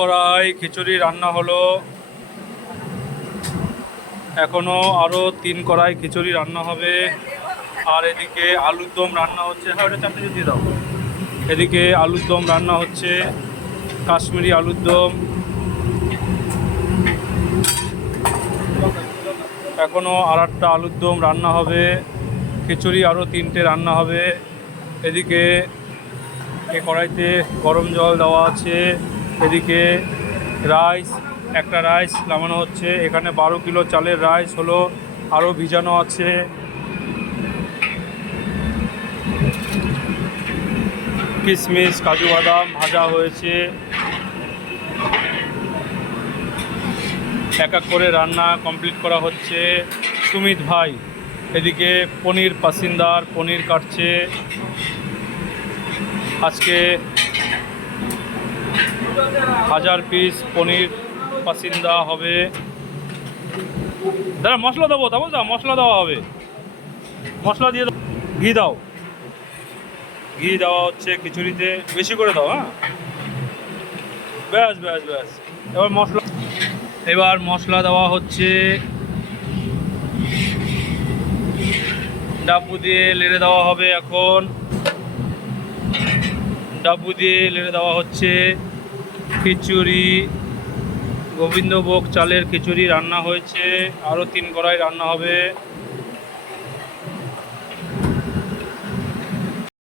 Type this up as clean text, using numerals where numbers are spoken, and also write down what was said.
কড়াই খিচুড়ি রান্না হলো। এখনো আরো 3 কড়াই খিচুড়ি রান্না হবে। আর এদিকে আলুর দম রান্না হচ্ছে। হ্যাঁ, ওটা চারটে দিয়ে দাও। এদিকে আলুর দম রান্না হচ্ছে, কাশ্মীরি আলুর দম। এখনো আর একটা আলুর দম রান্না হবে, খিচুড়ি আরও 3টে রান্না হবে। এদিকে এই কড়াইতে গরম জল দেওয়া আছে। এদিকে রাইস, একটা রাইস নামানো হচ্ছে। এখানে 12 কিলো চালের রাইস হলো, আরও ভিজানো আছে। কিশমিশ কাজু বাদাম ভাজা হয়েছে। এক এক করে রান্না কমপ্লিট করা হচ্ছে। সুমিত ভাই এদিকে পনির পাসিন্দার পনির কাটছে। আজকে 1000 পিস পনির পাসিন্দা হবে। দাদা মশলা দেবো, তারপর দাও মশলা দেওয়া হবে। মশলা দিয়ে দাও, ঘি দাও। ঘি দেওয়া হচ্ছে খিচুড়িতে, বেশি করে দাও। হ্যাঁ, ব্যাস ব্যাস ব্যাস। এবার মশলা দেওয়া হচ্ছে। ডাব্বু দিয়ে লেড়ে দেওয়া হবে। এখন ডাব্বু দিয়ে লেড়ে দেওয়া হচ্ছে। খিচুড়ি গোবিন্দভোগ চালের খিচুড়ি রান্না হয়েছে, আরও 3 কড়াই রান্না হবে।